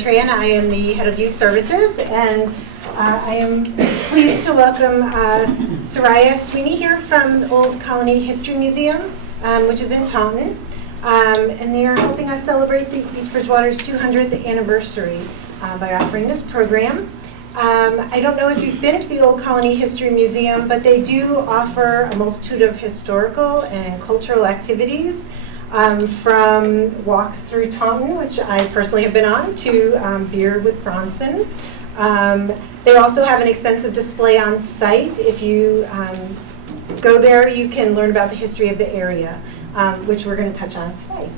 Andrea, and I am the head of youth services, and I am pleased to welcome Soraya Sweeney here from the Old Colony History Museum, which is in Taunton, and they are helping us celebrate the East Bridgewater's 200th anniversary by offering this program. I don't know if you've been to the Old Colony History Museum, but they do offer a multitude of historical and cultural activities, from walks through Taunton, which I personally have been on, to beer with Bronson. They also have an extensive display on site. If you go there, you can learn about the history of the area, which we're going to touch on today.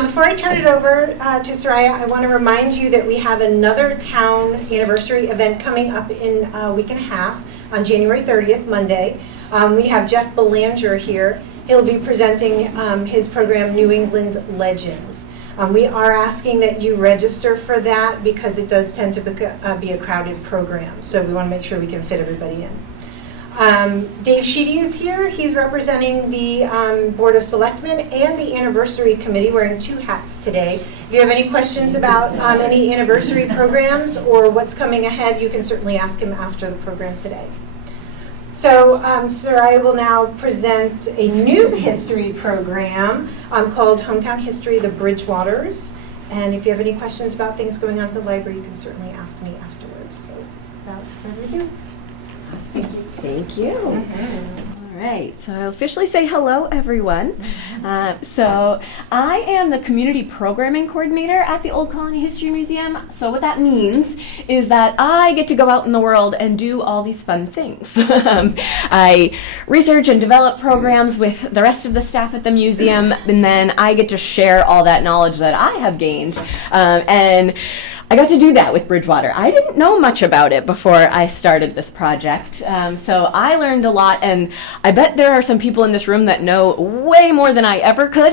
Before I turn it over to Soraya, I want to remind you that we have another town anniversary event coming up in a week and a half on January 30th, Monday. We have Jeff Belanger here. He'll be presenting his program, New England Legends. We are asking that you register for that because it does tend to be a crowded program, so we want to make sure we can fit everybody in. Dave Sheedy is here. He's representing the Board of Selectmen and the Anniversary Committee, wearing two hats today. If you have any questions about any anniversary programs or what's coming ahead, you can certainly ask him after the program today. So, Soraya will now present a new history program called Hometown History, the Bridgewaters. And if you have any questions about things going on at the library, you can certainly ask me afterwards. So, without further ado. Thank you. Thank you. All right, so I'll officially say hello, everyone. So I am the Community Programming Coordinator at the Old Colony History Museum. So what that means is that I get to go out in the world and do all these fun things. I research and develop programs with the rest of the staff at the museum, and then I get to share all that knowledge that I have gained. And I got to do that with Bridgewater. I didn't know much about it before I started this project, so I learned a lot, and I bet there are some people in this room that know way more than I ever could,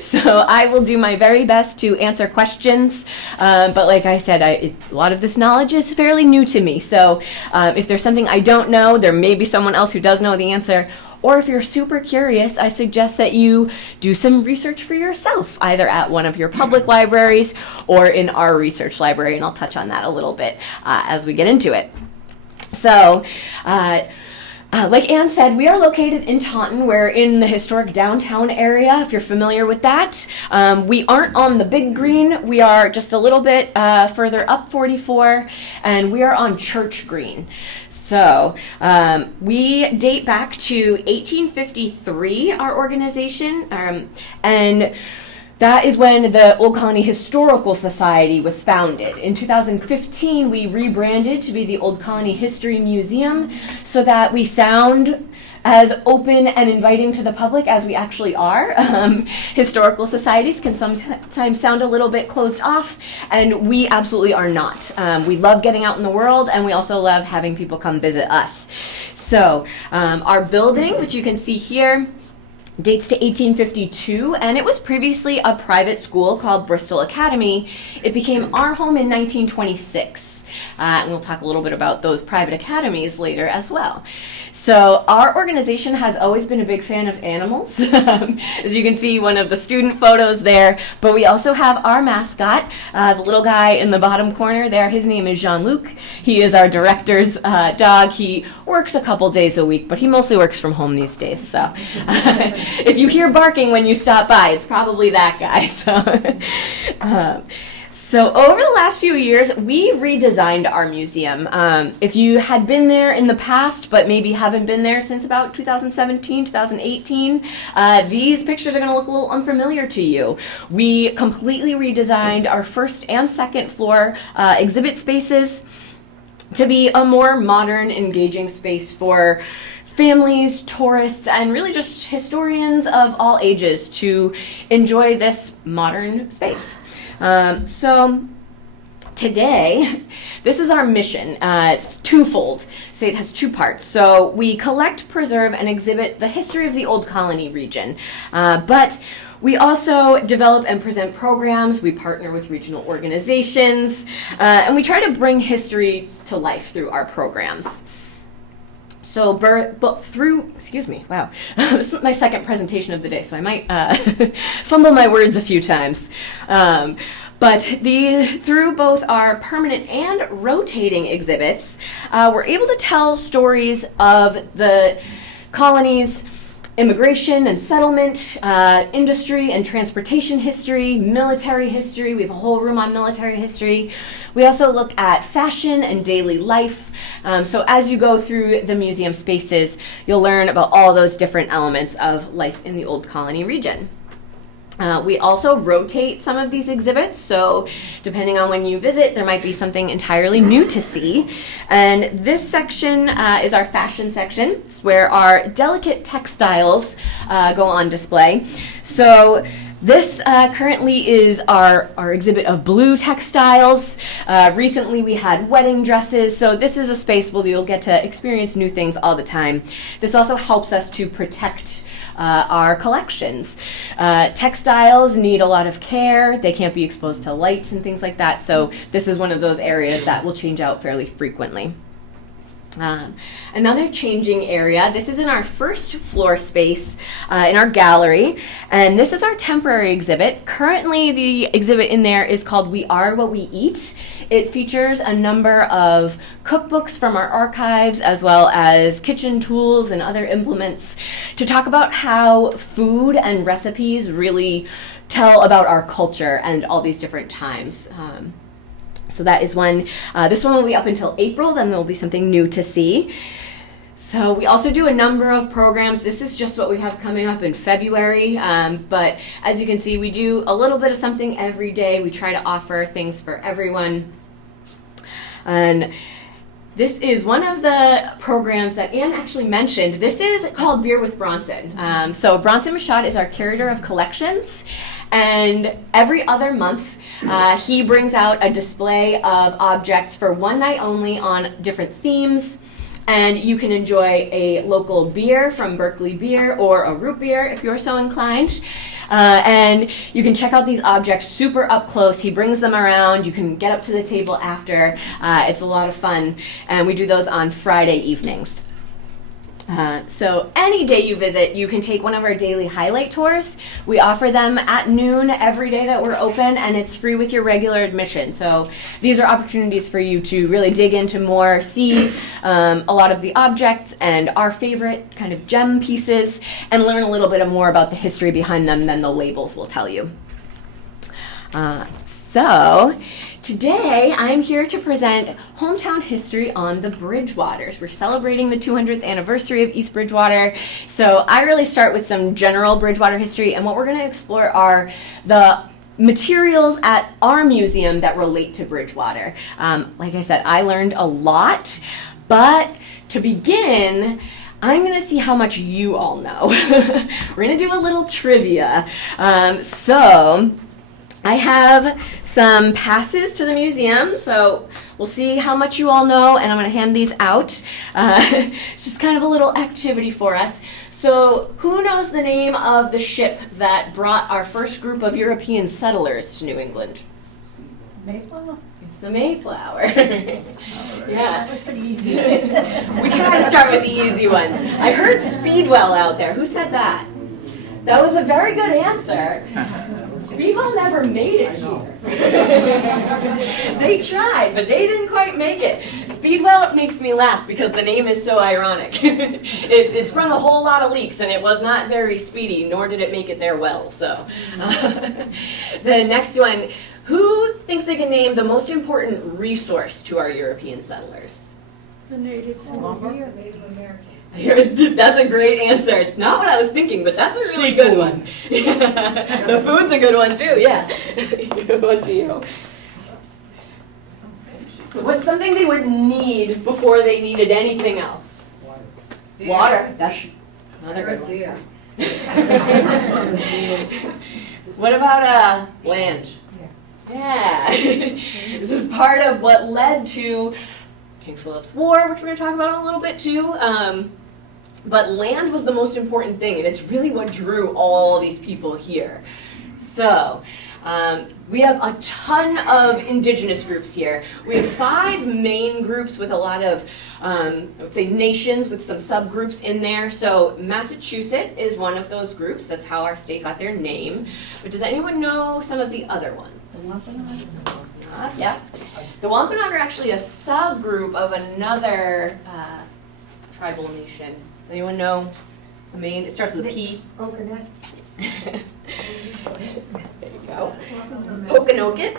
so I will do my very best to answer questions, but like I said, a lot of this knowledge is fairly new to me, so if there's something I don't know, there may be someone else who does know the answer. Or if you're super curious, I suggest that you do some research for yourself, either at one of your public libraries or in our research library, and I'll touch on that a little bit as we get into it. So, like Anne said, we are located in Taunton. We're in the historic downtown area, if you're familiar with that. We aren't on the big green. We are just a little bit further up 44, and we are on Church Green. So we date back to 1853, our organization, and that is when the Old Colony Historical Society was founded. In 2015, we rebranded to be the Old Colony History Museum so that we sound as open and inviting to the public as we actually are. Historical societies can sometimes sound a little bit closed off, and we absolutely are not. We love getting out in the world, and we also love having people come visit us. So our building, which you can see here, dates to 1852, and it was previously a private school called Bristol Academy. It became our home in 1926, and we'll talk a little bit about those private academies later as well. So our organization has always been a big fan of animals. As you can see, one of the student photos there, but we also have our mascot, the little guy in the bottom corner there. His name is Jean-Luc. He is our director's dog. He works a couple days a week, but he mostly works from home these days, so if you hear barking when you stop by, it's probably that guy. So over the last few years, we redesigned our museum. If you had been there in the past, but maybe haven't been there since about 2017, 2018, these pictures are going to look a little unfamiliar to you. We completely redesigned our first and second floor exhibit spaces to be a more modern, engaging space for families, tourists, and really just historians of all ages to enjoy this modern space. So today, this is our mission. It's twofold. So it has two parts. So we collect, preserve, and exhibit the history of the Old Colony region. But we also develop and present programs. We partner with regional organizations, and we try to bring history to life through our programs. So wow, this is my second presentation of the day, so I might fumble my words a few times. But through both our permanent and rotating exhibits, we're able to tell stories of the colony's immigration and settlement, industry and transportation history, military history. We have a whole room on military history. We also look at fashion and daily life. So as you go through the museum spaces, you'll learn about all those different elements of life in the Old Colony region. We also rotate some of these exhibits, so depending on when you visit, there might be something entirely new to see. And this section is our fashion section. It's where our delicate textiles go on display. So this currently is our exhibit of blue textiles. Recently we had wedding dresses, so this is a space where you'll get to experience new things all the time. This also helps us to protect our collections. Textiles need a lot of care. They can't be exposed to light and things like that, so this is one of those areas that will change out fairly frequently. Another changing area, this is in our first floor space in our gallery, and this is our temporary exhibit. Currently the exhibit in there is called We Are What We Eat. It features a number of cookbooks from our archives as well as kitchen tools and other implements to talk about how food and recipes really tell about our culture and all these different times. So that is one. This one will be up until April, then there will be something new to see. So we also do a number of programs. This is just what we have coming up in February, but as you can see, we do a little bit of something every day. We try to offer things for everyone. And this is one of the programs that Anne actually mentioned. This is called Beer with Bronson. So Bronson Mashad is our curator of collections, and every other month he brings out a display of objects for one night only on different themes. And you can enjoy a local beer from Berkeley Beer or a root beer if you're so inclined. And you can check out these objects super up close. He brings them around. You can get up to the table after. It's a lot of fun. And we do those on Friday evenings. So any day you visit, you can take one of our daily highlight tours. We offer them at noon every day that we're open, and it's free with your regular admission. So these are opportunities for you to really dig into more, see a lot of the objects and our favorite kind of gem pieces, and learn a little bit more about the history behind them than the labels will tell you. So today I'm here to present hometown history on the Bridgewaters. We're celebrating the 200th anniversary of East Bridgewater. So I really start with some general Bridgewater history, and what we're going to explore are the materials at our museum that relate to Bridgewater. Like I said, I learned a lot, but to begin, I'm going to see how much you all know. We're going to do a little trivia. So I have some passes to the museum, so we'll see how much you all know, and I'm going to hand these out. It's just kind of a little activity for us. So who knows the name of the ship that brought our first group of European settlers to New England? Mayflower? It's the Mayflower. Yeah. That was pretty easy. We try to start with the easy ones. I heard Speedwell out there. Who said that? That was a very good answer. Speedwell never made it here. They tried, but they didn't quite make it. Speedwell makes me laugh because the name is so ironic. It sprung a whole lot of leaks, and it was not very speedy, nor did it make it there well. So, the next one, who thinks they can name the most important resource to our European settlers? The natives in here. Native American. That's a great answer. It's not what I was thinking, but that's a really good one. The food's a good one too, yeah. Good one to you. So what's something they would need before they needed anything else? Water. That's another good one. Beer. What about land? Yeah. This is part of what led to King Philip's War, which we're going to talk about a little bit too. But land was the most important thing, and it's really what drew all these people here. So we have a ton of indigenous groups here. We have 5 main groups with a lot of, I would say, nations with some subgroups in there. So Massachusetts is one of those groups. That's how our state got their name. But does anyone know some of the other ones? The Wampanoag? Yeah. The Wampanoag are actually a subgroup of another tribal nation. Does anyone know the main? It starts with a P. Okonet. There you go. Okanoket.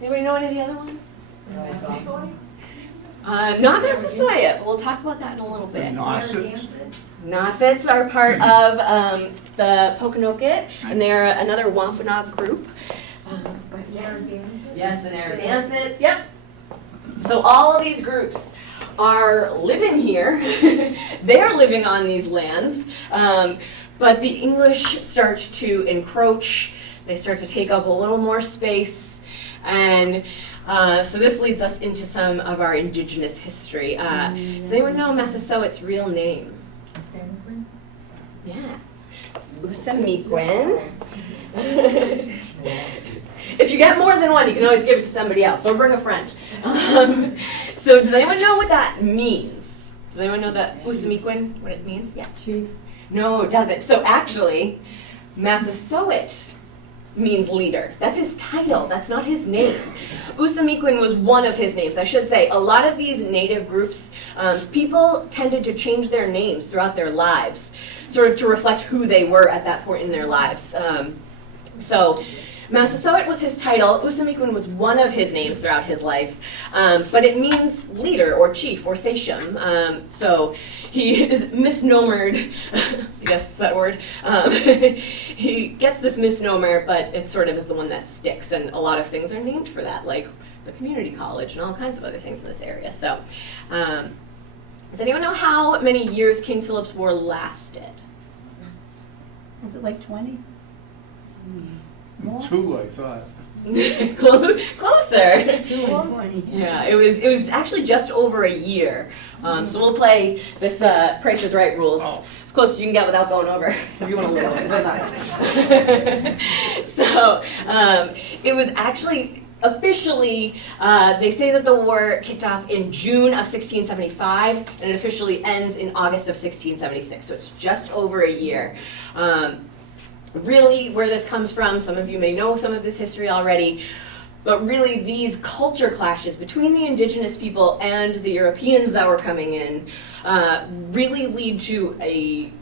Anybody know any of the other ones? Not Massasoit. We'll talk about that in a little bit. Nausets are part of the Pokanoket, and they're another Wampanoag group. Yes, the Narragansetts. Yep. So all of these groups are living here. They're living on these lands, but the English start to encroach. They start to take up a little more space, and so this leads us into some of our indigenous history. Does anyone know Massasoit's real name? Yeah, it's Usamiquin. If you get more than one, you can always give it to somebody else or bring a friend. So does anyone know what that means? Does anyone know that Usamiquin, what it means? Yeah. Chief. No, it doesn't. So actually, Massasoit means leader. That's his title. That's not his name. Usamiquin was one of his names. I should say, a lot of these native groups, people tended to change their names throughout their lives, sort of to reflect who they were at that point in their lives. So Massasoit was his title. Usamiquin was one of his names throughout his life, but it means leader or chief or sachem. So he is misnomered, I guess is that word. He gets this misnomer, but it sort of is the one that sticks, and a lot of things are named for that, like the community college and all kinds of other things in this area. So does anyone know how many years King Philip's War lasted? Is it like 20? More? 2, I thought. Closer. 2 and 20. Yeah, it was actually just over a year. So we'll play this Price is Right rules as close as you can get without going over, except if you want to live it. So it was actually officially, they say that the war kicked off in June of 1675, and it officially ends in August of 1676. So it's just over a year. Really, where this comes from, some of you may know some of this history already, but really these culture clashes between the indigenous people and the Europeans that were coming in really lead to a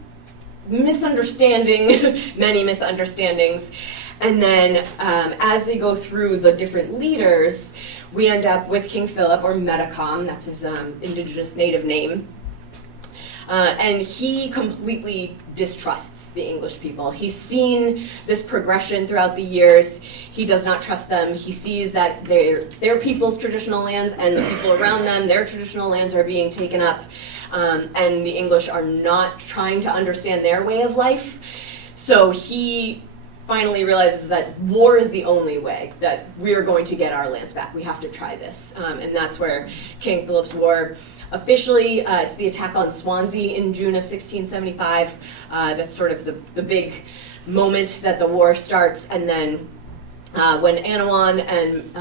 misunderstanding, many misunderstandings, and then as they go through the different leaders, we end up with King Philip, or Metacom, that's his indigenous native name. And he completely distrusts the English people. He's seen this progression throughout the years. He does not trust them. He sees that their people's traditional lands and the people around them, their traditional lands are being taken up, and the English are not trying to understand their way of life. So he finally realizes that war is the only way that we are going to get our lands back. We have to try this. And that's where King Philip's War officially, it's the attack on Swansea in June of 1675. That's sort of the big moment that the war starts. And then when Anawan and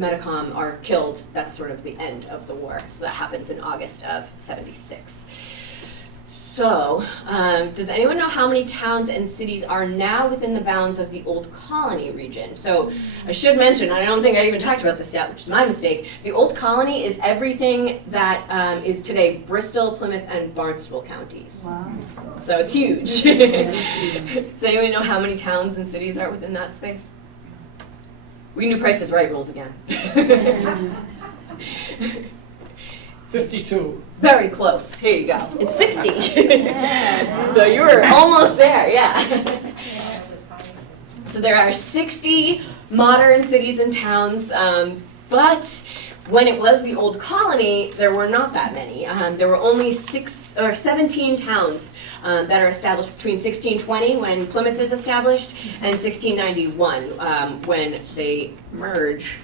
Metacom are killed, that's sort of the end of the war. So that happens in August of 76. So, does anyone know how many towns and cities are now within the bounds of the Old Colony region? So, I should mention, I don't think I even talked about this yet, which is my mistake. The Old Colony is everything that is today Bristol, Plymouth, and Barnstable counties. Wow. So it's huge. Does anyone know how many towns and cities are within that space? We can do Price is Right rules again. 52. Very close. Here you go. It's 60. So you were almost there, yeah. So there are 60 modern cities and towns, but when it was the Old Colony, there were not that many. There were only 17 towns that are established between 1620, when Plymouth is established, and 1691, when they merge.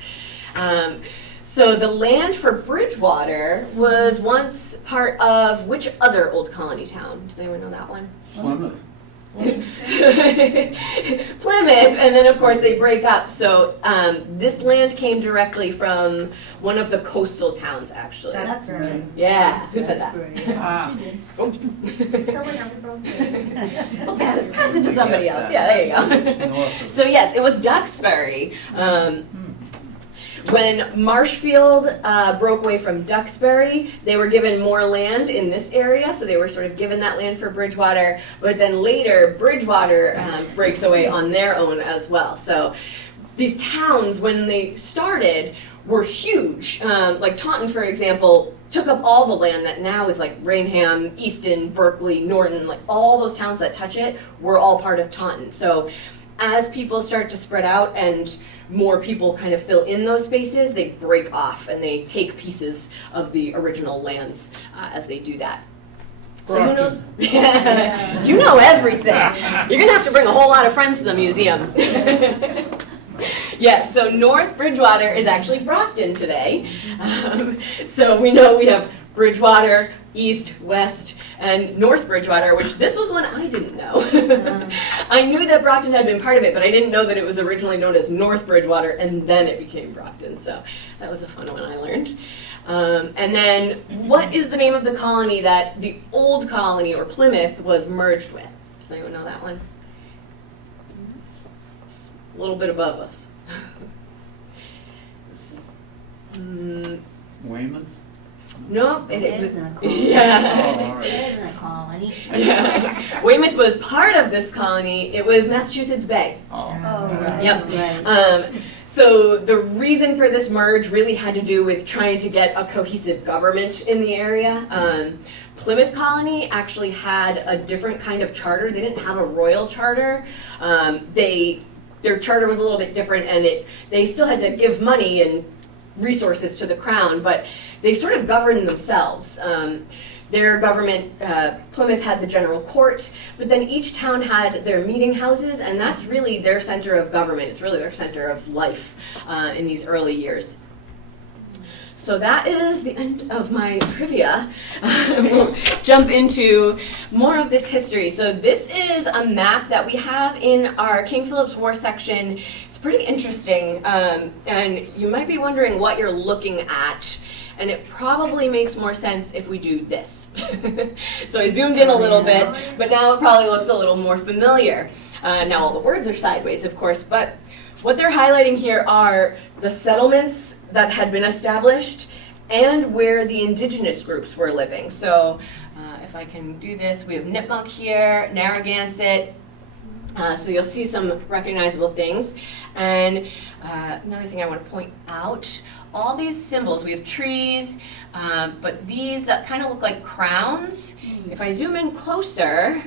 So the land for Bridgewater was once part of which other Old Colony town? Does anyone know that one? Plymouth. Plymouth, and then of course they break up. So this land came directly from one of the coastal towns, actually. That's right. Yeah, who said that? She did. Oh. Someone else wrote it. Well, pass it to somebody else. Yeah, there you go. So yes, it was Duxbury. When Marshfield broke away from Duxbury, they were given more land in this area, so they were sort of given that land for Bridgewater. But then later, Bridgewater breaks away on their own as well. So these towns, when they started, were huge. Like Taunton, for example, took up all the land that now is like Rainham, Easton, Berkeley, Norton, like all those towns that touch it were all part of Taunton. So as people start to spread out and more people kind of fill in those spaces, they break off and they take pieces of the original lands as they do that. So who knows? You know everything. You're gonna have to bring a whole lot of friends to the museum. Yes, so North Bridgewater is actually Brockton today. So we know we have Bridgewater, East, West, and North Bridgewater, which this was one I didn't know. I knew that Brockton had been part of it, but I didn't know that it was originally known as North Bridgewater, and then it became Brockton. So that was a fun one I learned. And then, what is the name of the colony that the old colony, or Plymouth, was merged with? Does anyone know that one? It's a little bit above us. Weymouth? Nope. It isn't a colony. Yeah. It isn't a colony. Yeah. Weymouth was part of this colony. It was Massachusetts Bay. Oh, right. Yep. Right. So the reason for this merge really had to do with trying to get a cohesive government in the area. Plymouth Colony actually had a different kind of charter. They didn't have a royal charter. Their charter was a little bit different, and they still had to give money and resources to the crown, but they sort of governed themselves. Their government, Plymouth had the general court, but then each town had their meeting houses, and that's really their center of government. It's really their center of life in these early years. So that is the end of my trivia. We'll jump into more of this history. So this is a map that we have in our King Philip's War section. It's pretty interesting, and you might be wondering what you're looking at. And it probably makes more sense if we do this. So I zoomed in a little bit, but now it probably looks a little more familiar. Now all the words are sideways, of course, but what they're highlighting here are the settlements that had been established and where the indigenous groups were living. So if I can do this, we have Nipmuc here, Narragansett. So you'll see some recognizable things. And another thing I want to point out, all these symbols, we have trees, but these that kind of look like crowns. If I zoom in closer,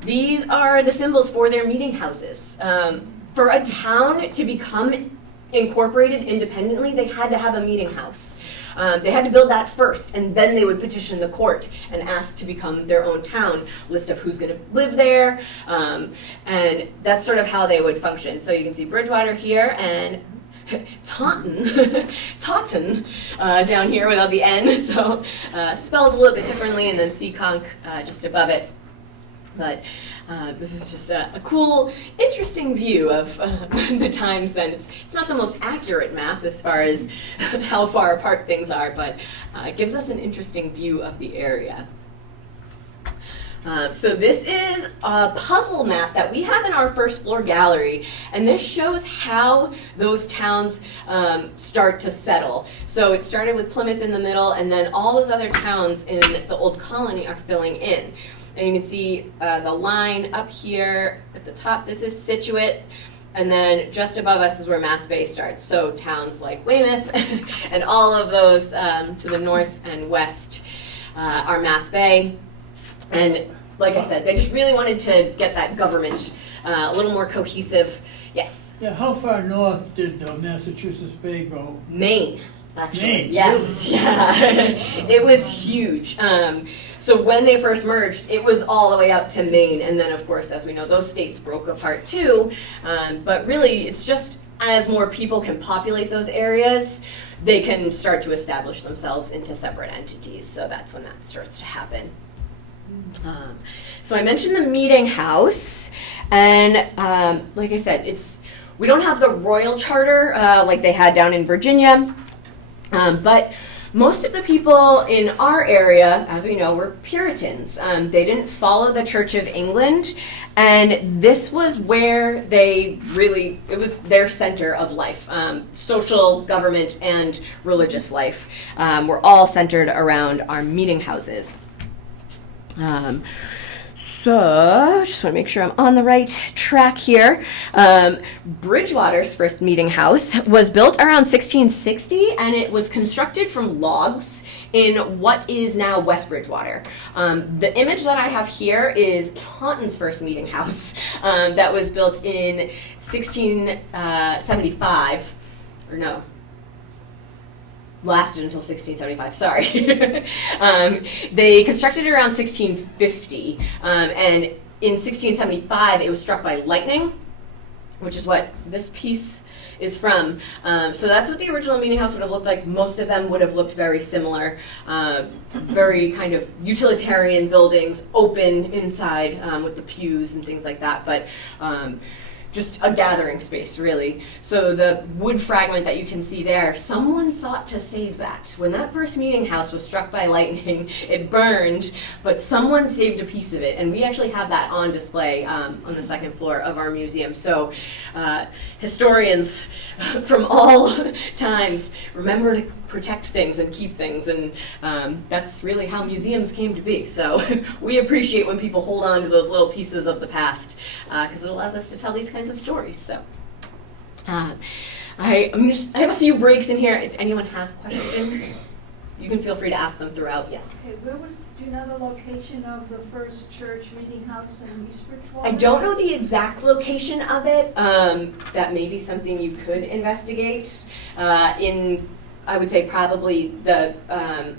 these are the symbols for their meeting houses. For a town to become incorporated independently, they had to have a meeting house. They had to build that first, and then they would petition the court and ask to become their own town, list of who's going to live there, and that's sort of how they would function. So you can see Bridgewater here, and Taunton down here without the N, so spelled a little bit differently, and then Seekonk just above it. But this is just a cool, interesting view of the times then. It's not the most accurate map as far as how far apart things are, but it gives us an interesting view of the area. So this is a puzzle map that we have in our first floor gallery, and this shows how those towns start to settle. So it started with Plymouth in the middle, and then all those other towns in the old colony are filling in. And you can see the line up here at the top, this is Scituate, and then just above us is where Mass Bay starts. So towns like Weymouth and all of those to the north and west are Mass Bay. And like I said, they just really wanted to get that government a little more cohesive. Yes? Yeah, how far north did Massachusetts Bay go? Maine, actually. Maine, yes, really? Yeah. It was huge. So when they first merged, it was all the way up to Maine. And then, of course, as we know, those states broke apart too. But really, it's just as more people can populate those areas, they can start to establish themselves into separate entities. So that's when that starts to happen. So I mentioned the meeting house, and like I said, we don't have the royal charter like they had down in Virginia, but most of the people in our area, as we know, were Puritans. They didn't follow the Church of England, and this was where it was their center of life. Social, government, and religious life were all centered around our meeting houses. So, just want to make sure I'm on the right track here. Bridgewater's first meeting house was built around 1660, and it was constructed from logs in what is now West Bridgewater. The image that I have here is Taunton's first meeting house that was built in 1675, or no, lasted until 1675, sorry. They constructed it around 1650, and in 1675 it was struck by lightning, which is what this piece is from. So that's what the original meeting house would have looked like. Most of them would have looked very similar, very kind of utilitarian buildings, open inside with the pews and things like that, but just a gathering space, really. So the wood fragment that you can see there, someone thought to save that. When that first meeting house was struck by lightning, it burned, but someone saved a piece of it, and we actually have that on display on the second floor of our museum. So historians from all times remember to protect things and keep things, and that's really how museums came to be. So we appreciate when people hold on to those little pieces of the past, because it allows us to tell these kinds of stories. So I have a few breaks in here. If anyone has questions, you can feel free to ask them throughout. Yes. Okay, do you know the location of the first church meeting house in East Bridgewater? I don't know the exact location of it. That may be something you could investigate. I would say probably the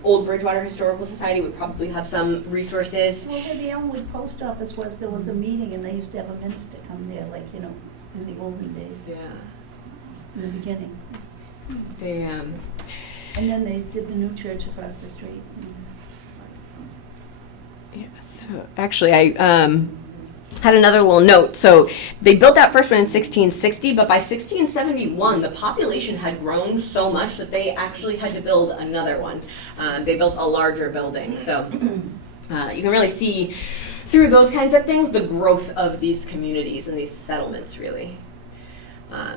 Old Bridgewater Historical Society would probably have some resources. Well, the only post office there was a meeting, and they used to have a minister come there, like, in the olden days. Yeah. In the beginning. They And then they did the new church across the street. Yeah, so actually I had another little note. So they built that first one in 1660, but by 1671 the population had grown so much that they actually had to build another one. They built a larger building. So you can really see through those kinds of things the growth of these communities and these settlements, really.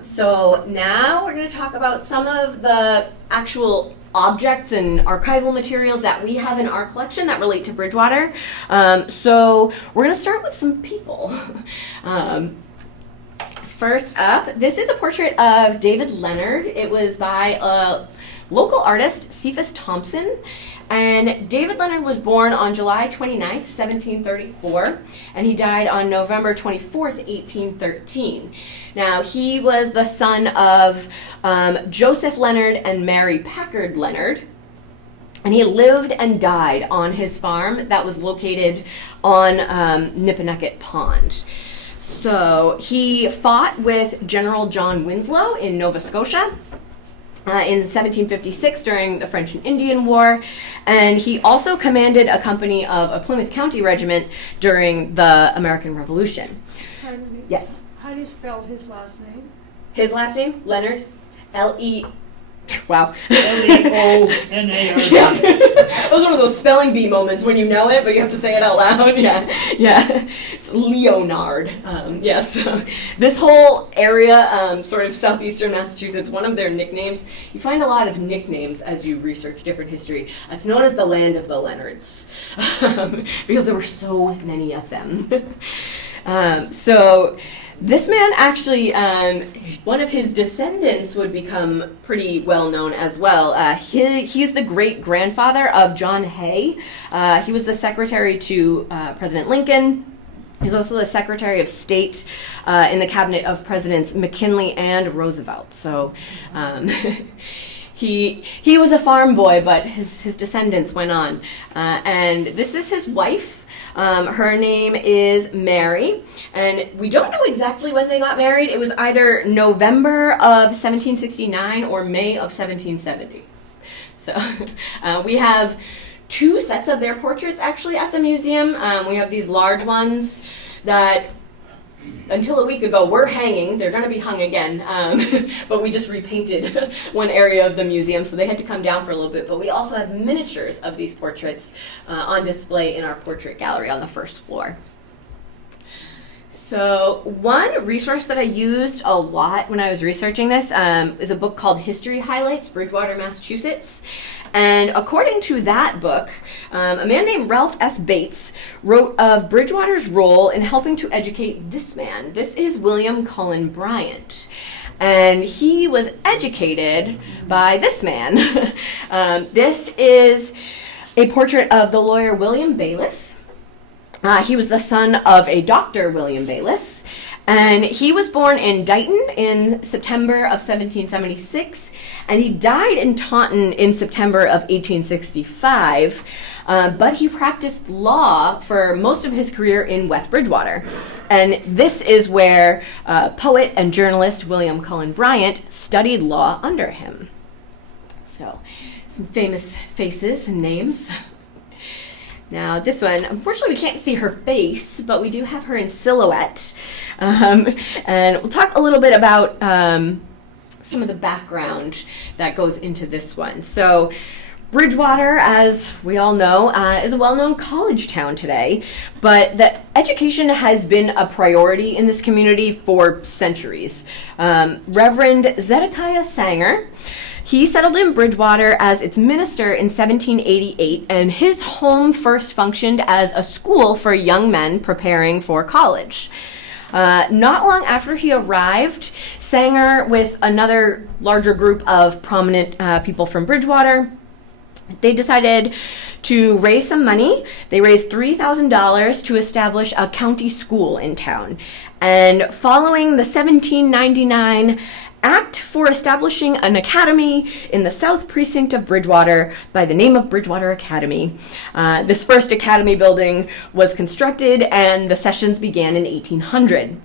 So now we're going to talk about some of the actual objects and archival materials that we have in our collection that relate to Bridgewater. So we're going to start with some people. First up, this is a portrait of David Leonard. It was by a local artist, Cephas Thompson. And David Leonard was born on July 29th, 1734, and he died on November 24th, 1813. Now, he was the son of Joseph Leonard and Mary Packard Leonard, and he lived and died on his farm that was located on Nippennucket Pond. So he fought with General John Winslow in Nova Scotia in 1756 during the French and Indian War, and he also commanded a company of a Plymouth County regiment during the American Revolution. Pardon me? Yes. How do you spell his last name? His last name? Leonard. L-E... Wow. Leonard. Yeah. That was one of those spelling bee moments when you know it, but you have to say it out loud. Yeah. It's Leonard. Yes. This whole area, sort of southeastern Massachusetts, one of their nicknames, you find a lot of nicknames as you research different history. It's known as the land of the Leonards, because there were so many of them. So this man actually, one of his descendants would become pretty well known as well. He's the great-grandfather of John Hay. He was the secretary to President Lincoln. He was also the Secretary of State in the cabinet of Presidents McKinley and Roosevelt. So he was a farm boy, but his descendants went on. And this is his wife. Her name is Mary, and we don't know exactly when they got married. It was either November of 1769 or May of 1770. So we have two sets of their portraits actually at the museum. We have these large ones that until a week ago were hanging. They're going to be hung again, but we just repainted one area of the museum, so they had to come down for a little bit. But we also have miniatures of these portraits on display in our portrait gallery on the first floor. So one resource that I used a lot when I was researching this is a book called History Highlights, Bridgewater, Massachusetts. And according to that book, a man named Ralph S. Bates wrote of Bridgewater's role in helping to educate this man. This is William Cullen Bryant. And he was educated by this man. This is a portrait of the lawyer William Bayliss. He was the son of a Dr. William Bayliss, and he was born in Dighton in September of 1776, and he died in Taunton in September of 1865, but he practiced law for most of his career in West Bridgewater. And this is where poet and journalist William Cullen Bryant studied law under him. So, some famous faces and names. Now this one, unfortunately we can't see her face, but we do have her in silhouette. And we'll talk a little bit about some of the background that goes into this one. So Bridgewater, as we all know, is a well-known college town today, but the education has been a priority in this community for centuries. Reverend Zedekiah Sanger, he settled in Bridgewater as its minister in 1788, and his home first functioned as a school for young men preparing for college. Not long after he arrived, Sanger, with another larger group of prominent people from Bridgewater, they decided to raise some money. They raised $3,000 to establish a county school in town. And following the 1799 Act for establishing an academy in the South Precinct of Bridgewater by the name of Bridgewater Academy, this first academy building was constructed and the sessions began in 1800.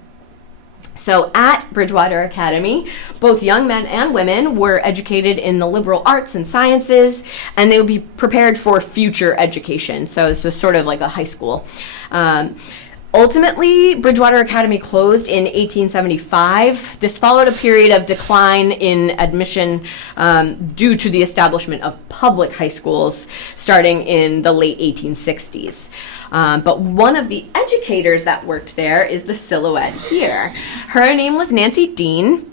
So at Bridgewater Academy, both young men and women were educated in the liberal arts and sciences, and they would be prepared for future education. So this was sort of like a high school. Ultimately, Bridgewater Academy closed in 1875. This followed a period of decline in admission due to the establishment of public high schools starting in the late 1860s. But one of the educators that worked there is the silhouette here. Her name was Nancy Dean.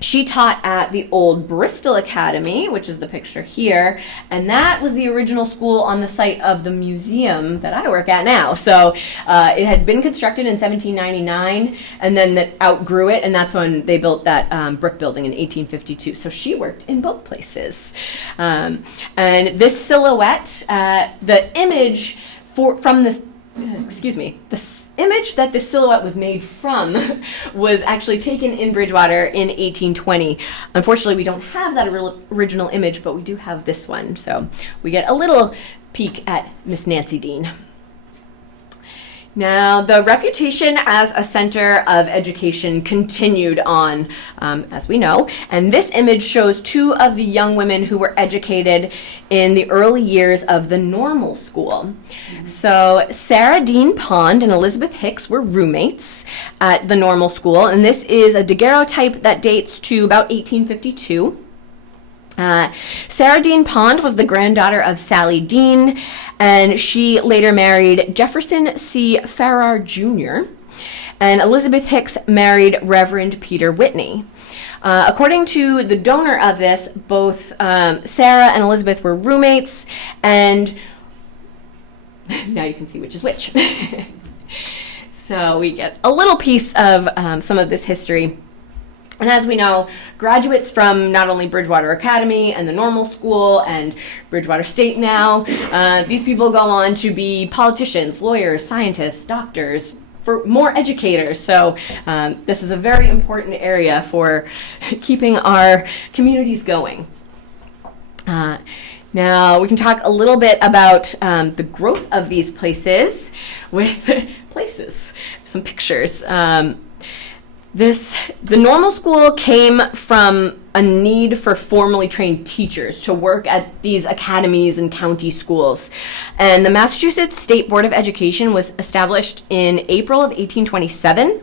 She taught at the old Bristol Academy, which is the picture here, and that was the original school on the site of the museum that I work at now. So it had been constructed in 1799, and then that outgrew it, and that's when they built that brick building in 1852. So she worked in both places. And this silhouette, the image from this, the image that the silhouette was made from was actually taken in Bridgewater in 1820. Unfortunately, we don't have that original image, but we do have this one. So we get a little peek at Miss Nancy Dean. Now, the reputation as a center of education continued on, as we know, and this image shows two of the young women who were educated in the early years of the normal school. So, Sarah Dean Pond and Elizabeth Hicks were roommates at the normal school, and this is a daguerreotype that dates to about 1852. Sarah Dean Pond was the granddaughter of Sally Dean, and she later married Jefferson C. Farrar Jr., and Elizabeth Hicks married Reverend Peter Whitney. According to the donor of this, both Sarah and Elizabeth were roommates, and now you can see which is which. So we get a little piece of some of this history. And as we know, graduates from not only Bridgewater Academy and the normal school and Bridgewater State now, these people go on to be politicians, lawyers, scientists, doctors, for more educators. So this is a very important area for keeping our communities going. Now we can talk a little bit about the growth of these places with some pictures. The normal school came from a need for formally trained teachers to work at these academies and county schools. And the Massachusetts State Board of Education was established in April of 1827.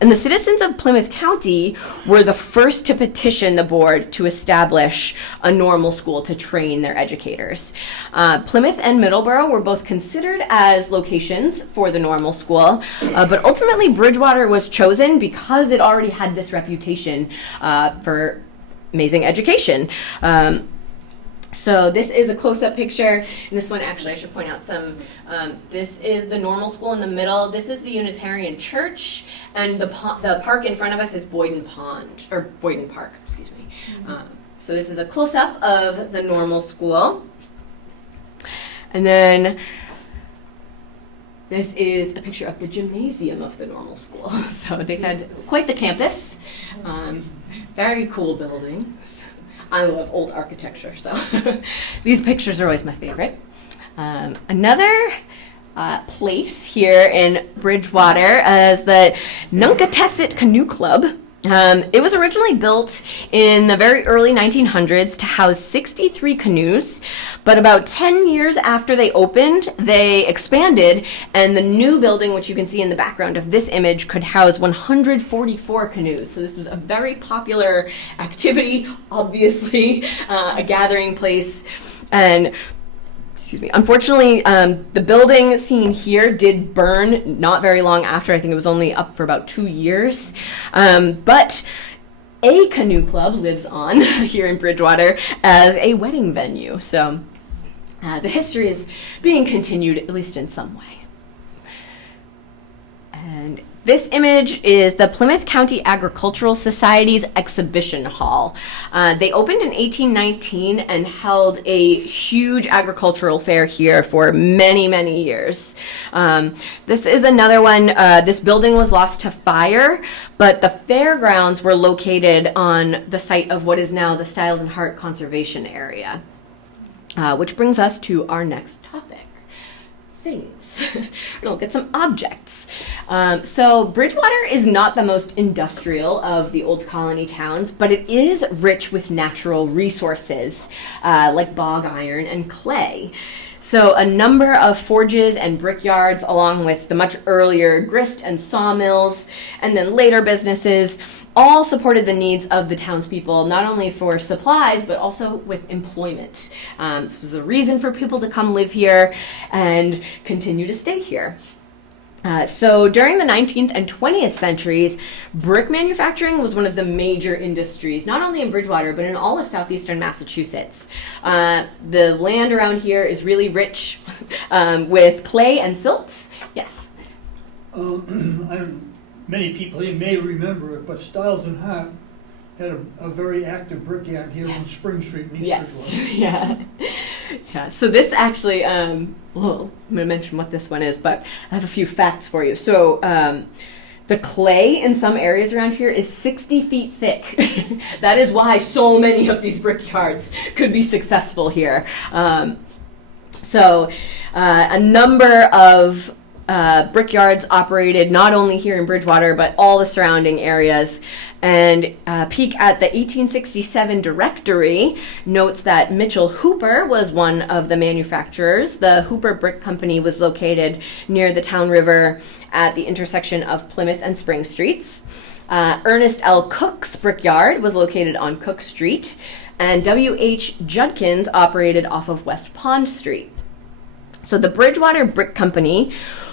And the citizens of Plymouth County were the first to petition the board to establish a normal school to train their educators. Plymouth and Middleborough were both considered as locations for the normal school, but ultimately Bridgewater was chosen because it already had this reputation for amazing education. So this is a close-up picture. And this one, actually, I should point out some. This is the normal school in the middle. This is the Unitarian Church, and the park in front of us is Boyden Park, excuse me. So this is a close-up of the normal school. And then this is a picture of the gymnasium of the normal school. So they had quite the campus. Very cool buildings. I love old architecture, so these pictures are always my favorite. Another place here in Bridgewater is the Nunkatessit Canoe Club. It was originally built in the very early 1900s to house 63 canoes, but about 10 years after they opened, they expanded, and the new building, which you can see in the background of this image, could house 144 canoes. So this was a very popular activity, obviously, a gathering place. And unfortunately, the building seen here did burn not very long after. I think it was only up for about 2 years. But a canoe club lives on here in Bridgewater as a wedding venue. So the history is being continued, at least in some way. And this image is the Plymouth County Agricultural Society's exhibition hall. They opened in 1819 and held a huge agricultural fair here for many, many years. This is another one. This building was lost to fire, but the fairgrounds were located on the site of what is now the Styles and Hart Conservation Area, which brings us to our next topic. Things. We'll look at some objects. So Bridgewater is not the most industrial of the old colony towns, but it is rich with natural resources like bog iron and clay. So a number of forges and brickyards, along with the much earlier grist and sawmills, and then later businesses, all supported the needs of the townspeople, not only for supplies, but also with employment. This was a reason for people to come live here and continue to stay here. So during the 19th and 20th centuries, brick manufacturing was one of the major industries, not only in Bridgewater, but in all of southeastern Massachusetts. The land around here is really rich with clay and silt. Yes? Many people here may remember it, but Styles and Hart had a very active brickyard here on Spring Street in East Bridgewater. Yeah. So this actually, I'm going to mention what this one is, but I have a few facts for you. So the clay in some areas around here is 60 feet thick. That is why so many of these brickyards could be successful here. So a number of brickyards operated not only here in Bridgewater, but all the surrounding areas. And peek at the 1867 directory notes that Mitchell Hooper was one of the manufacturers. The Hooper Brick Company was located near the Town River at the intersection of Plymouth and Spring Streets. Ernest L. Cook's Brickyard was located on Cook Street, and W.H. Judkins operated off of West Pond Street. So the Bridgewater Brick Company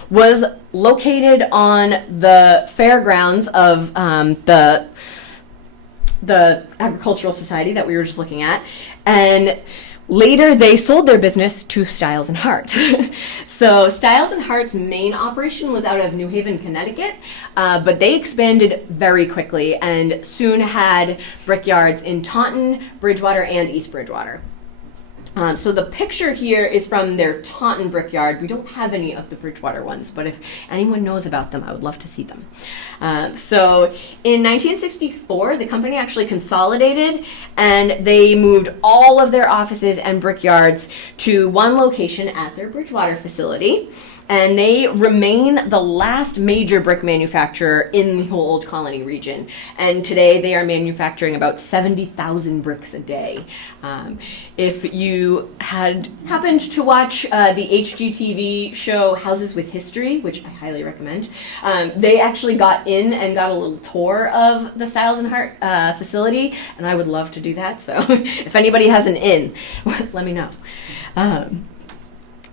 was located on the fairgrounds of the Agricultural Society that we were just looking at, and later they sold their business to Styles and Hart. So Styles and Hart's main operation was out of New Haven, Connecticut, but they expanded very quickly and soon had brickyards in Taunton, Bridgewater, and East Bridgewater. So the picture here is from their Taunton brickyard. We don't have any of the Bridgewater ones, but if anyone knows about them, I would love to see them. So in 1964, the company actually consolidated, and they moved all of their offices and brickyards to one location at their Bridgewater facility. and they remain the last major brick manufacturer in the whole Old Colony region. And today they are manufacturing about 70,000 bricks a day. If you had happened to watch the HGTV show Houses with History, which I highly recommend, they actually got in and got a little tour of the Styles and Hart facility, and I would love to do that. So if anybody has an in, let me know.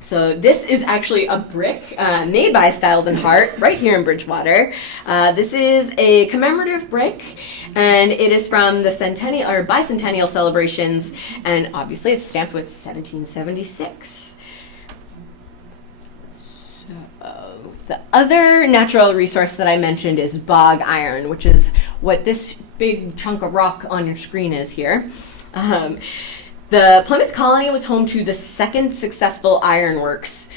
So this is actually a brick made by Styles and Hart right here in Bridgewater. This is a commemorative brick, and it is from the centennial or bicentennial celebrations, and obviously it's stamped with 1776. So the other natural resource that I mentioned is bog iron, which is what this big chunk of rock on your screen is here. The Plymouth Colony was home to the second successful ironworks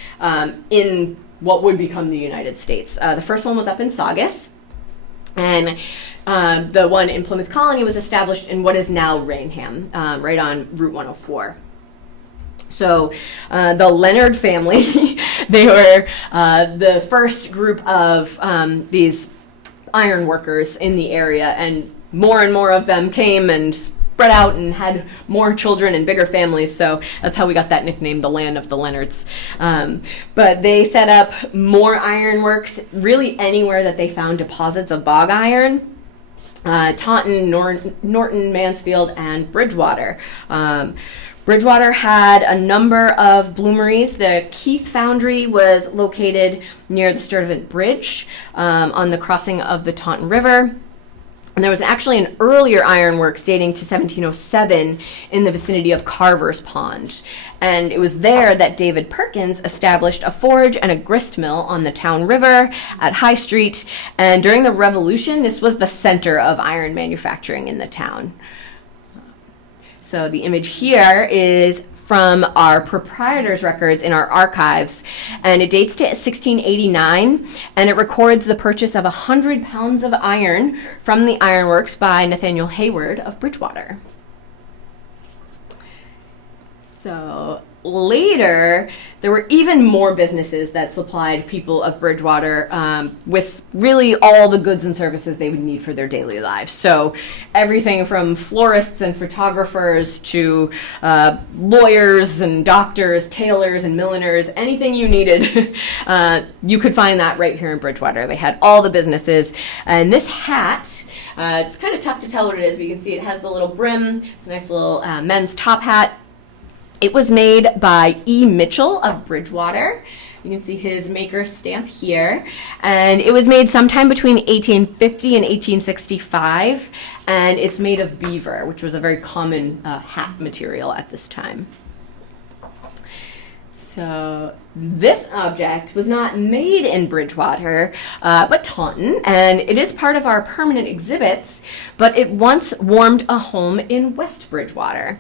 in what would become the United States. The first one was up in Saugus, and the one in Plymouth Colony was established in what is now Rainham, right on Route 104. So the Leonard family, they were the first group of these iron workers in the area, and more of them came and spread out and had more children and bigger families, so that's how we got that nickname, the land of the Leonards. But they set up more ironworks really anywhere that they found deposits of bog iron. Taunton, Norton, Mansfield, and Bridgewater. Bridgewater had a number of bloomeries. The Keith Foundry was located near the Sturtevant Bridge on the crossing of the Taunton River. And there was actually an earlier ironworks dating to 1707 in the vicinity of Carver's Pond. And it was there that David Perkins established a forge and a grist mill on the town river at High Street. And during the Revolution, this was the center of iron manufacturing in the town. So the image here is from our proprietor's records in our archives, and it dates to 1689, and it records the purchase of 100 pounds of iron from the ironworks by Nathaniel Hayward of Bridgewater. So later, there were even more businesses that supplied people of Bridgewater with really all the goods and services they would need for their daily lives. So everything from florists and photographers to lawyers and doctors, tailors and milliners, anything you needed, you could find that right here in Bridgewater. They had all the businesses. And this hat, it's kind of tough to tell what it is, but you can see it has the little brim. It's a nice little men's top hat. It was made by E. Mitchell of Bridgewater. You can see his maker's stamp here. And it was made sometime between 1850 and 1865. And it's made of beaver, which was a very common hat material at this time. So this object was not made in Bridgewater, but Taunton, and it is part of our permanent exhibits, but it once warmed a home in West Bridgewater.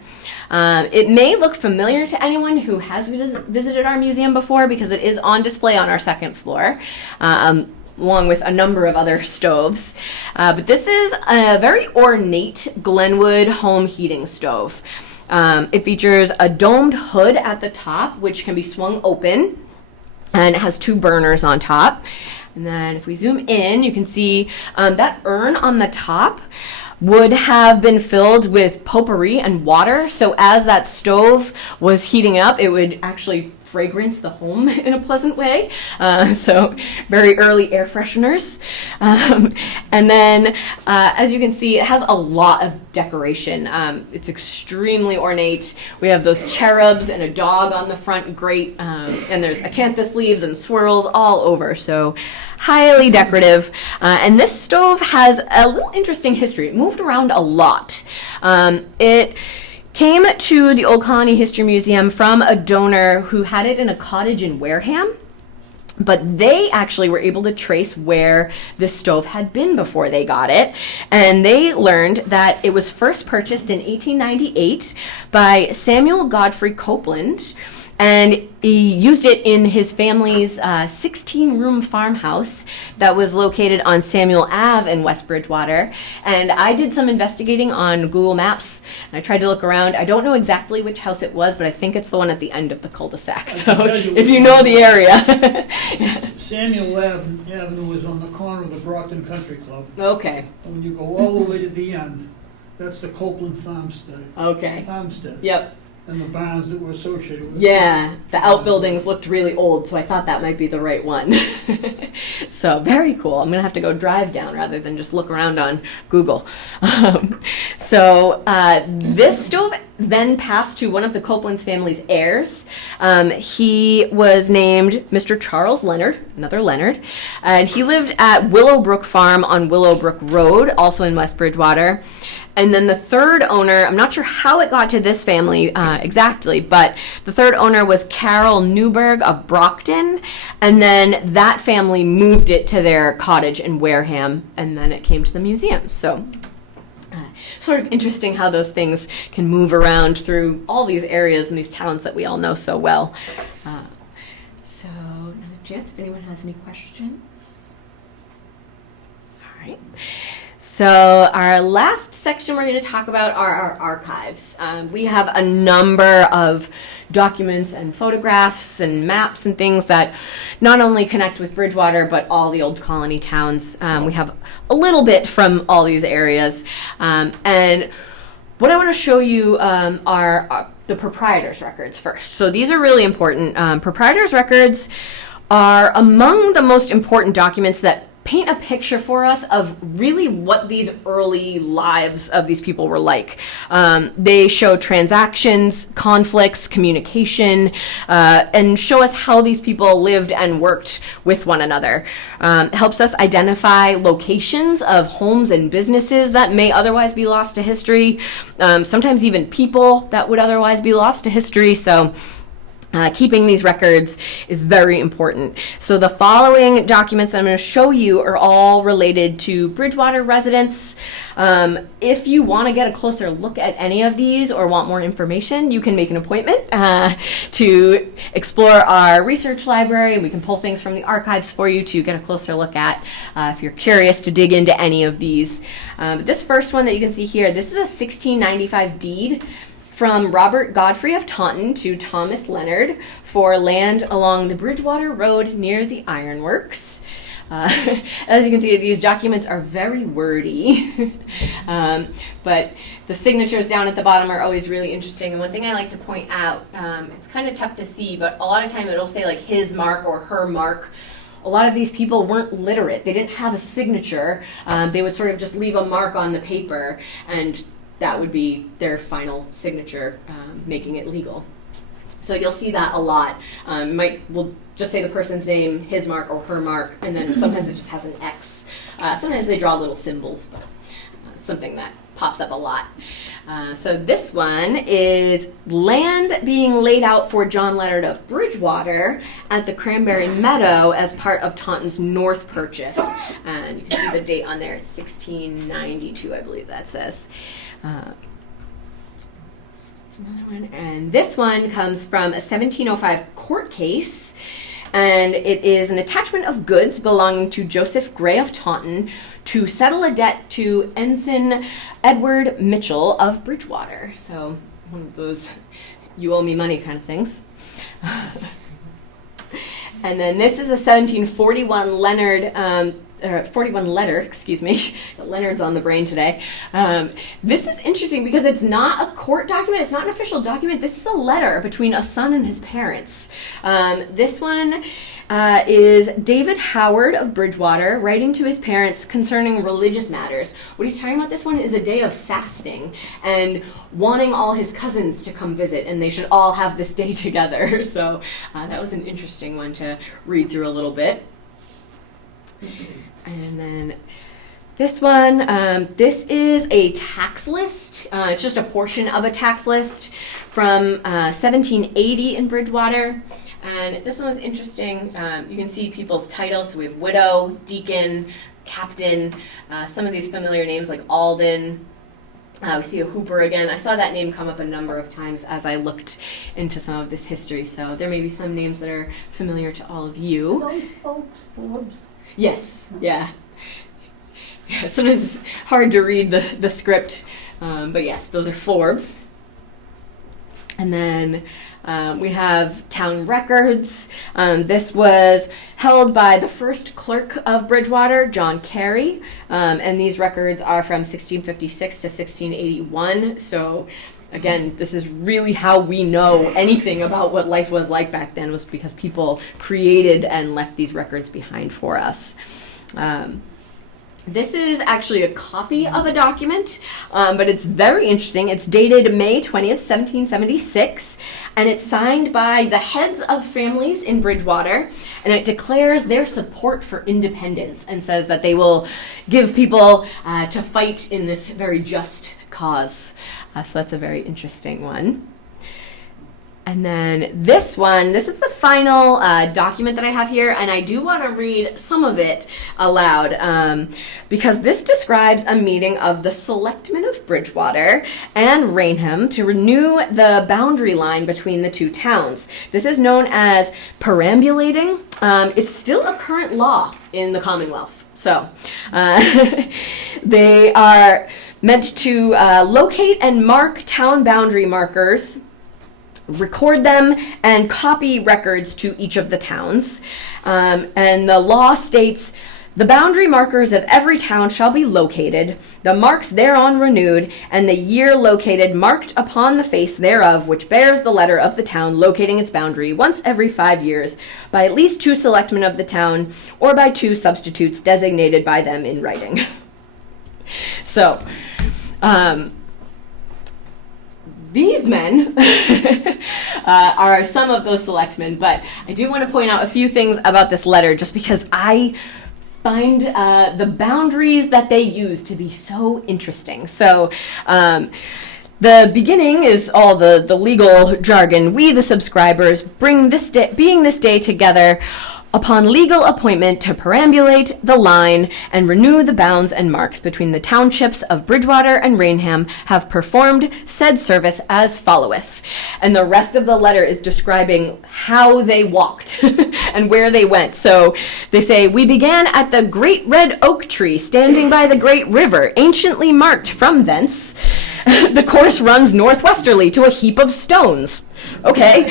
It may look familiar to anyone who has visited our museum before because it is on display on our second floor. Along with a number of other stoves. But this is a very ornate Glenwood home heating stove. It features a domed hood at the top, which can be swung open, and it has two burners on top. And then if we zoom in, you can see that urn on the top would have been filled with potpourri and water. So as that stove was heating up, it would actually fragrance the home in a pleasant way. So very early air fresheners. And then as you can see, it has a lot of decoration. It's extremely ornate. We have those cherubs and a dog on the front grate, and there's acanthus leaves and swirls all over. So highly decorative. And this stove has a little interesting history. It moved around a lot. It came to the Old Colony History Museum from a donor who had it in a cottage in Wareham, but they actually were able to trace where this stove had been before they got it, and they learned that it was first purchased in 1898 by Samuel Godfrey Copeland, and he used it in his family's 16-room farmhouse that was located on Samuel Ave in West Bridgewater. And I did some investigating on Google Maps, and I tried to look around. I don't know exactly which house it was, but I think it's the one at the end of the cul-de-sac. So if you know the area. Samuel Avenue is on the corner of the Brockton Country Club. Okay. And when you go all the way to the end, that's the Copeland Farmstead. Okay. Farmstead. Yep. And the barns that were associated with it. Yeah, the outbuildings looked really old, so I thought that might be the right one. So very cool. I'm gonna have to go drive down rather than just look around on Google. This stove then passed to one of the Copeland's family's heirs. He was named Mr. Charles Leonard, another Leonard, and he lived at Willowbrook Farm on Willowbrook Road, also in West Bridgewater. And then the third owner, I'm not sure how it got to this family exactly, but the third owner was Carol Newberg of Brockton, and then that family moved it to their cottage in Wareham, and then it came to the museum. So sort of interesting how those things can move around through all these areas and these towns that we all know so well. So another chance if anyone has any questions. All right. So our last section we're going to talk about are our archives. We have a number of documents and photographs and maps and things that not only connect with Bridgewater, but all the old colony towns. We have a little bit from all these areas. And what I want to show you are the proprietor's records first. So these are really important. Proprietor's records are among the most important documents that paint a picture for us of really what these early lives of these people were like. They show transactions, conflicts, communication, and show us how these people lived and worked with one another. Helps us identify locations of homes and businesses that may otherwise be lost to history, sometimes even people that would otherwise be lost to history. So keeping these records is very important. So the following documents I'm going to show you are all related to Bridgewater residents. If you want to get a closer look at any of these or want more information, you can make an appointment to explore our research library. We can pull things from the archives for you to get a closer look at if you're curious to dig into any of these. This first one that you can see here, this is a 1695 deed from Robert Godfrey of Taunton to Thomas Leonard for land along the Bridgewater Road near the ironworks. As you can see, these documents are very wordy, but the signatures down at the bottom are always really interesting. And one thing I like to point out, it's kind of tough to see, but a lot of time it'll say like his mark or her mark. A lot of these people weren't literate. They didn't have a signature. They would sort of just leave a mark on the paper, and that would be their final signature, making it legal. So you'll see that a lot. We'll just say the person's name, his mark or her mark, and then sometimes it just has an X. Sometimes they draw little symbols, but it's something that pops up a lot. So this one is land being laid out for John Leonard of Bridgewater at the Cranberry Meadow as part of Taunton's North Purchase. And you can see the date on there. It's 1692, I believe that says. Another one, and this one comes from a 1705 court case, and it is an attachment of goods belonging to Joseph Gray of Taunton to settle a debt to Ensign Edward Mitchell of Bridgewater. So one of those you owe me money kind of things. And then this is a 1741 letter, excuse me. Leonard's on the brain today. This is interesting because it's not a court document. It's not an official document. This is a letter between a son and his parents. This one is David Howard of Bridgewater writing to his parents concerning religious matters. What he's talking about this one is a day of fasting and wanting all his cousins to come visit, and they should all have this day together. So that was an interesting one to read through a little bit. And then this one, this is a tax list. It's just a portion of a tax list from 1780 in Bridgewater. And this one was interesting. You can see people's titles. So we have widow, deacon, captain, some of these familiar names like Alden. We see a Hooper again. I saw that name come up a number of times as I looked into some of this history, so there may be some names that are familiar to all of you. Those folks, Forbes. Yes, yeah. Yeah, sometimes it's hard to read the script, but yes, those are Forbes. And then we have town records. This was held by the first clerk of Bridgewater, John Carey, and these records are from 1656 to 1681. So again, this is really how we know anything about what life was like back then, was because people created and left these records behind for us. This is actually a copy of a document, but it's very interesting. It's dated May 20th, 1776, and it's signed by the heads of families in Bridgewater, and it declares their support for independence and says that they will give people to fight in this very just cause. So that's a very interesting one. And then this is the final document that I have here, and I do want to read some of it aloud because this describes a meeting of the selectmen of Bridgewater and Rainham to renew the boundary line between the two towns. This is known as perambulating. It's still a current law in the Commonwealth. So they are meant to locate and mark town boundary markers, record them, and copy records to each of the towns. And the law states, the boundary markers of every town shall be located, the marks thereon renewed, and the year located marked upon the face thereof, which bears the letter of the town locating its boundary once every 5 years, by at least 2 selectmen of the town, or by 2 substitutes designated by them in writing. So, these men are some of those selectmen, but I do want to point out a few things about this letter just because I find the boundaries that they use to be so interesting. So the beginning is all the legal jargon. We, the subscribers, being this day together upon legal appointment to perambulate the line and renew the bounds and marks between the townships of Bridgewater and Rainham, have performed said service as followeth. And the rest of the letter is describing how they walked and where they went. So they say, we began at the great red oak tree standing by the great river, anciently marked from thence. The course runs northwesterly to a heap of stones. Okay.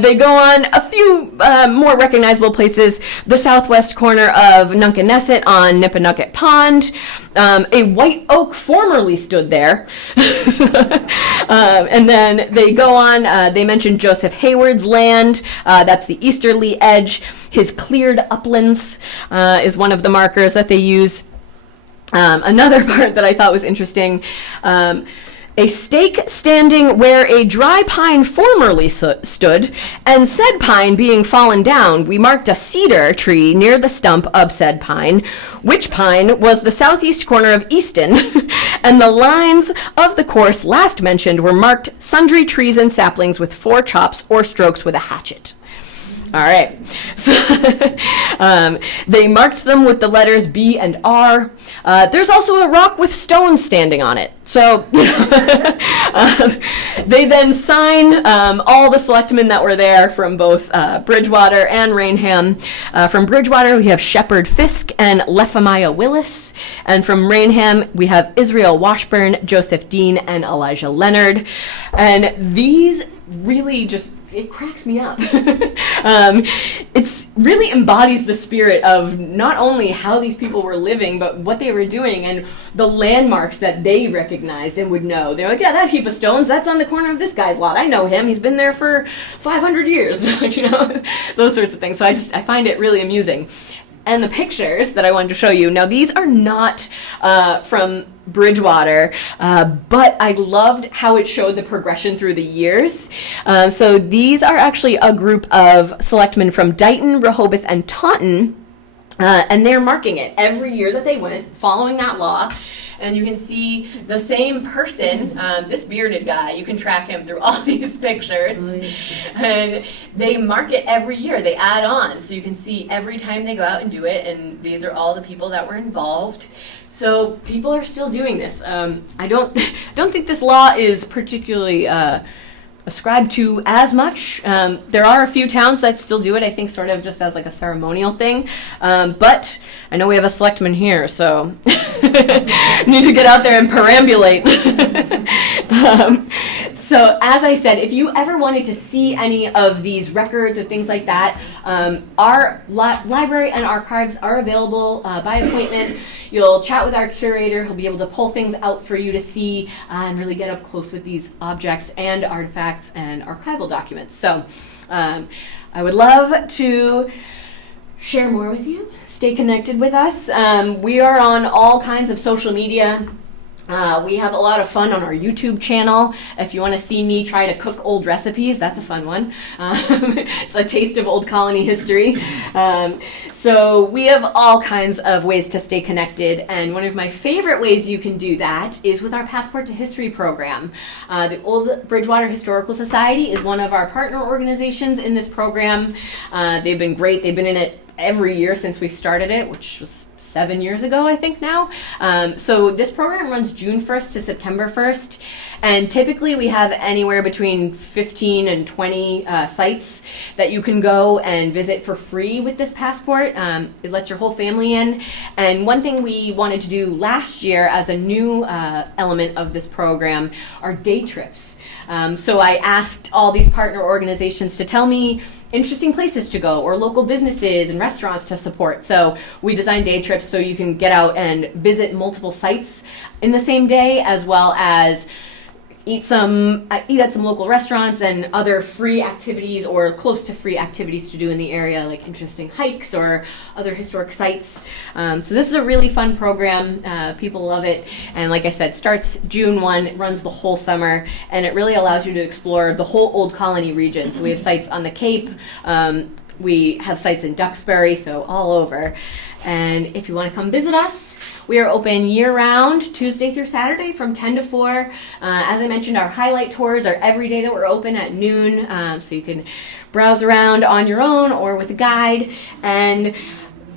They go on a few more recognizable places. The southwest corner of Nunkanesset on Nippanucket Pond. A white oak formerly stood there. And then they go on, they mention Joseph Hayward's land. That's the easterly edge. His cleared uplands is one of the markers that they use. Another part that I thought was interesting, a stake standing where a dry pine formerly stood, and said pine being fallen down, we marked a cedar tree near the stump of said pine, which pine was the southeast corner of Easton, and the lines of the course last mentioned were marked sundry trees and saplings with 4 chops or strokes with a hatchet. All right, so they marked them with the letters B and R. There's also a rock with stones standing on it. So they then sign all the selectmen that were there from both Bridgewater and Rainham. From Bridgewater, we have Shepherd Fisk and Lephemiah Willis. And from Rainham, we have Israel Washburn, Joseph Dean, and Elijah Leonard. And these really just, it cracks me up. It's really embodies the spirit of not only how these people were living, but what they were doing and the landmarks that they recognized and would know. They're like, yeah, that heap of stones, that's on the corner of this guy's lot. I know him. He's been there for 500 years. You know, those sorts of things. So I find it really amusing. And the pictures that I wanted to show you, now these are not from Bridgewater, but I loved how it showed the progression through the years. So these are actually a group of selectmen from Dighton, Rehoboth, and Taunton, and they're marking it every year that they went, following that law. and you can see the same person, this bearded guy. You can track him through all these pictures. And they mark it every year. They add on, so you can see every time they go out and do it, and these are all the people that were involved. So people are still doing this. I don't think this law is particularly ascribed to as much. There are a few towns that still do it, I think, sort of just as like a ceremonial thing. But I know we have a selectman here, so need to get out there and perambulate. So as I said, if you ever wanted to see any of these records or things like that, our library and archives are available by appointment. You'll chat with our curator. He'll be able to pull things out for you to see and really get up close with these objects and artifacts and archival documents. So I would love to share more with you. Stay connected with us. We are on all kinds of social media. We have a lot of fun on our YouTube channel. If you want to see me try to cook old recipes, that's a fun one. It's a taste of Old Colony history. So we have all kinds of ways to stay connected, and one of my favorite ways you can do that is with our Passport to History program. The Old Bridgewater Historical Society is one of our partner organizations in this program. They've been great. They've been in it every year since we started it, which was 7 years ago, I think now. So this program runs June 1st to September 1st, and typically we have anywhere between 15 and 20 sites that you can go and visit for free with this passport. It lets your whole family in. And one thing we wanted to do last year as a new element of this program are day trips. So I asked all these partner organizations to tell me interesting places to go or local businesses and restaurants to support. So we designed day trips so you can get out and visit multiple sites in the same day, as well as eat at some local restaurants and other free activities or close to free activities to do in the area, like interesting hikes or other historic sites. So this is a really fun program. People love it. And like I said, starts June 1, runs the whole summer, and it really allows you to explore the whole Old Colony region. So we have sites on the Cape. We have sites in Duxbury, so all over. And if you want to come visit us, we are open year-round, Tuesday through Saturday from 10 to 4. As I mentioned, our highlight tours are every day that we're open at noon, so you can browse around on your own or with a guide. And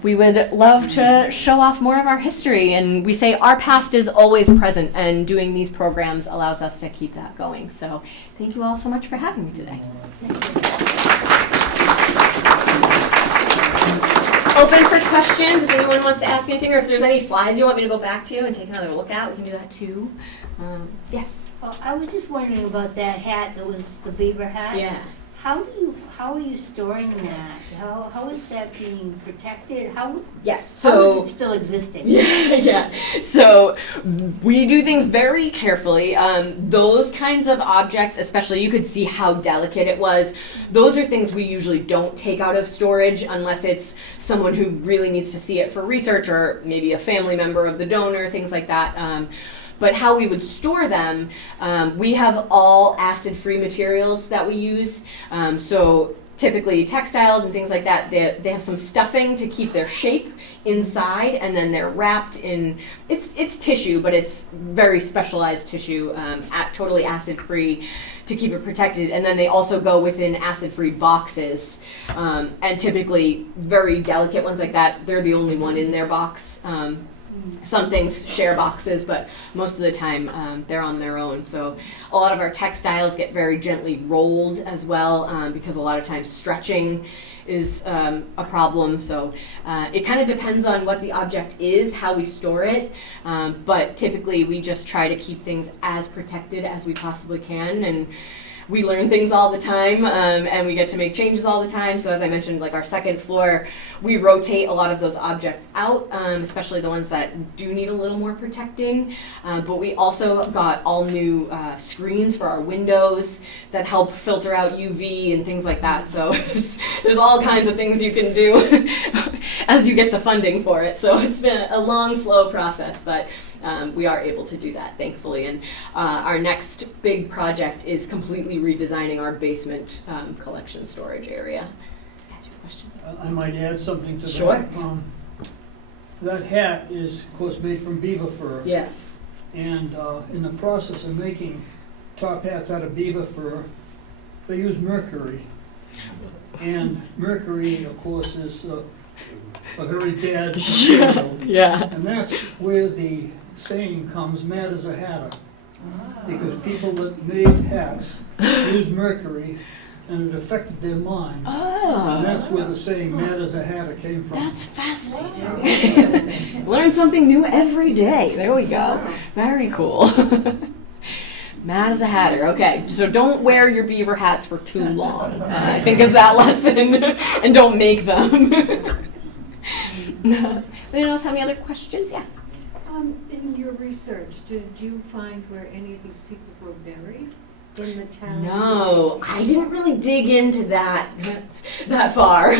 we would love to show off more of our history. And we say our past is always present, and doing these programs allows us to keep that going. So thank you all so much for having me today. Open for questions if anyone wants to ask anything, or if there's any slides you want me to go back to and take another look at, we can do that too. Yes? I was just wondering about that hat that was the beaver hat. Yeah. How are you storing that? How is that being protected? Yes. How So is it still existing? yeah. So we do things very carefully. Those kinds of objects, especially, you could see how delicate it was. Those are things we usually don't take out of storage unless it's someone who really needs to see it for research, or maybe a family member of the donor, things like that. But how we would store them, we have all acid-free materials that we use. So typically textiles and things like that, they have some stuffing to keep their shape inside, and then they're wrapped in, it's tissue, but it's very specialized tissue, totally acid-free to keep it protected. And then they also go within acid-free boxes, and typically very delicate ones like that, they're the only one in their box. Some things share boxes, but most of the time they're on their own. So a lot of our textiles get very gently rolled as well, because a lot of times stretching is a problem. So it kind of depends on what the object is, how we store it, but typically we just try to keep things as protected as we possibly can. And we learn things all the time, and we get to make changes all the time. So as I mentioned, like our second floor, we rotate a lot of those objects out, especially the ones that do need a little more protecting. But we also got all new screens for our windows that help filter out UV and things like that. So there's all kinds of things you can do as you get the funding for it. So it's been a long, slow process, but we are able to do that, thankfully. And our next big project is completely redesigning our basement collection storage area. I might add something to that. Sure. that hat is, of course, made from beaver fur. Yes. And in the process of making top hats out of beaver fur, they use mercury. And mercury, of course, is a very bad material. Yeah. And that's where the saying comes, mad as a hatter. Because people that made hats used mercury and it affected their mind. And that's where the saying, mad as a hatter, came from. That's fascinating. Learn something new every day. There we go. Very cool. Mad as a hatter. Okay, so don't wear your beaver hats for too long, I think is that lesson. And don't make them. Anyone else have any other questions? Yeah. In your research, did you find where any of these people were buried in the town? No, I didn't really dig into that far.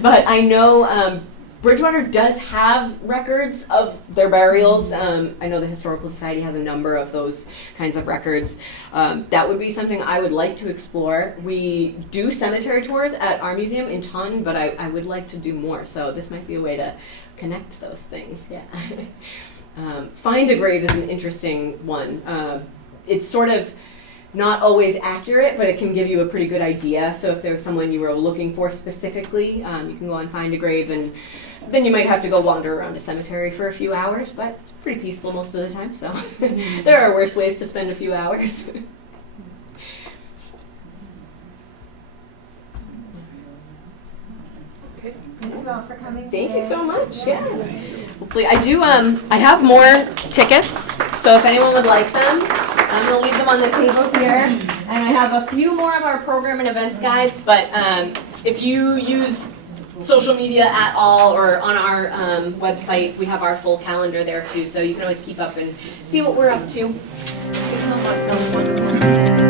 But I know Bridgewater does have records of their burials. I know the Historical Society has a number of those kinds of records. That would be something I would like to explore. We do cemetery tours at our museum in Taunton, but I would like to do more. So this might be a way to connect those things. Yeah. Find a grave is an interesting one. It's sort of not always accurate, but it can give you a pretty good idea. So if there's someone you were looking for specifically, you can go and find a grave, and then you might have to go wander around a cemetery for a few hours, but it's pretty peaceful most of the time, so there are worse ways to spend a few hours. Thank you all for coming. Thank you so much. Yeah. Hopefully, I do. I have more tickets, so if anyone would like them, I'm gonna leave them on the table here. And I have a few more of our program and events guides. But if you use social media at all or on our website, we have our full calendar there too, so you can always keep up and see what we're up to. It's not like those wonderful